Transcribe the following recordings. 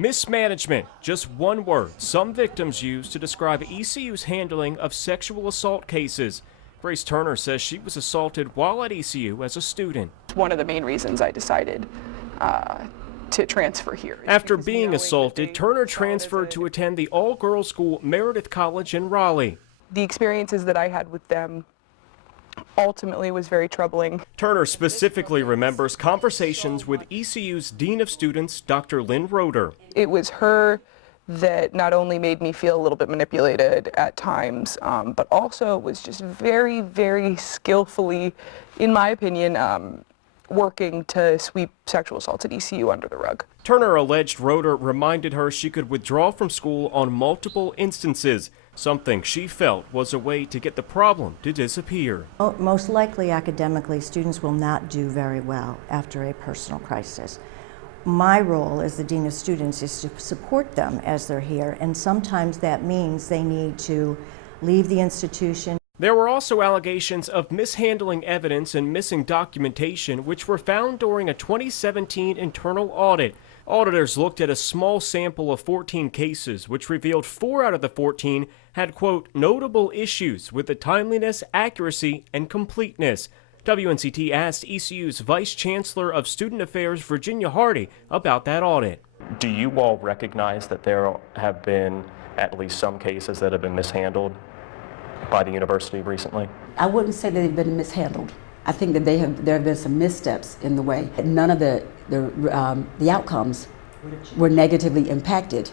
Mismanagement, just one word some victims use to describe ECU's handling of sexual assault cases. Grace Turner says she was assaulted while at ECU as a student. One of the main reasons I decided to transfer here. After being assaulted, Turner transferred to attend the all-girls school Meredith College in Raleigh. The experiences that I had with them ultimately was very troubling. Turner specifically remembers conversations with ECU's Dean of Students, Dr. Lynn Roeder. It was her that not only made me feel a little bit manipulated at times, but also was just very, very skillfully, in my opinion, working to sweep sexual assaults at ECU under the rug. Turner alleged Roeder reminded her she could withdraw from school on multiple instances, something she felt was a way to get the problem to disappear. Most likely academically, students will not do very well after a personal crisis. My role as the Dean of Students is to support them as they're here, and sometimes that means they need to leave the institution. There were also allegations of mishandling evidence and missing documentation, which were found during a 2017 internal audit. Auditors looked at a small sample of 14 cases, which revealed 4 out of the 14 had, quote, notable issues with the timeliness, accuracy, and completeness. WNCT asked ECU's Vice Chancellor of Student Affairs, Virginia Hardy, about that audit. Do you all recognize that there have been at least some cases that have been mishandled by the university recently? I wouldn't say that they've been mishandled. I think that there have been some missteps in the way. None of the outcomes were negatively impacted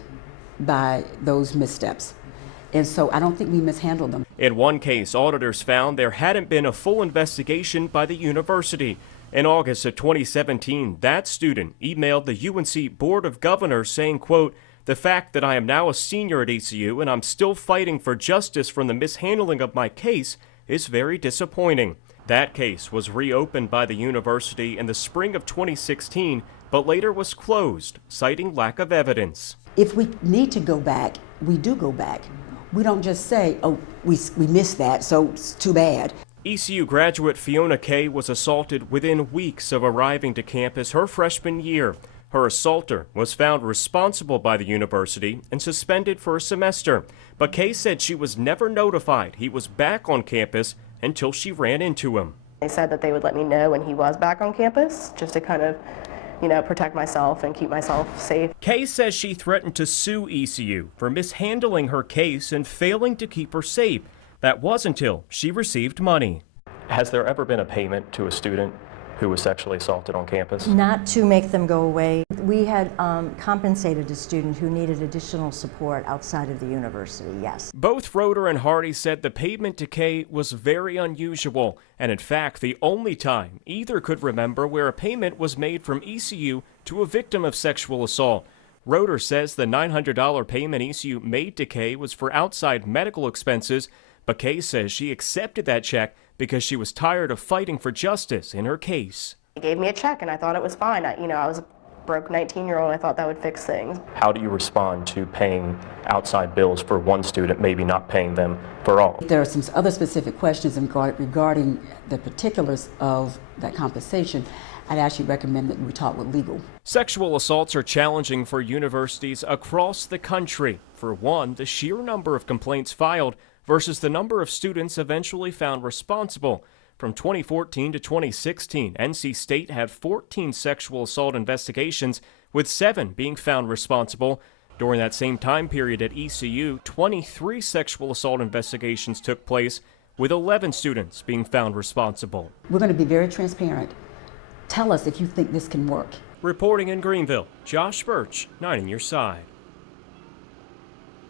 by those missteps. And so I don't think we mishandled them. In one case, auditors found there hadn't been a full investigation by the university. In August of 2017, that student emailed the UNC Board of Governors saying, quote, the fact that I am now a senior at ECU and I'm still fighting for justice from the mishandling of my case is very disappointing. That case was reopened by the university in the spring of 2016, but later was closed, citing lack of evidence. If we need to go back, we do go back. We don't just say, oh, we missed that, so it's too bad. ECU graduate Fiona Kay was assaulted within weeks of arriving to campus her freshman year. Her assaulter was found responsible by the university and suspended for a semester. But Kay said she was never notified he was back on campus until she ran into him. They said that they would let me know when he was back on campus, just to kind of, protect myself and keep myself safe. Kay says she threatened to sue ECU for mishandling her case and failing to keep her safe. That was until she received money. Has there ever been a payment to a student who was sexually assaulted on campus? Not to make them go away. We had compensated a student who needed additional support outside of the university, yes. Both Roeder and Hardy said the payment to Kay was very unusual, and in fact the only time either could remember where a payment was made from ECU to a victim of sexual assault. Roeder says the $900 payment ECU made to Kay was for outside medical expenses, but Kay says she accepted that check because she was tired of fighting for justice in her case. He gave me a check and I thought it was fine. I was a broke 19-year-old. I thought that would fix things. How do you respond to paying outside bills for one student, maybe not paying them for all? There are some other specific questions regarding the particulars of that compensation. I'd actually recommend that we talk with legal. Sexual assaults are challenging for universities across the country. For one, the sheer number of complaints filed versus the number of students eventually found responsible. From 2014 to 2016, NC State had 14 sexual assault investigations, with 7 being found responsible. During that same time period at ECU, 23 sexual assault investigations took place, with 11 students being found responsible. We're going to be very transparent. Tell us if you think this can work. Reporting in Greenville, Josh Birch, 9 on your side.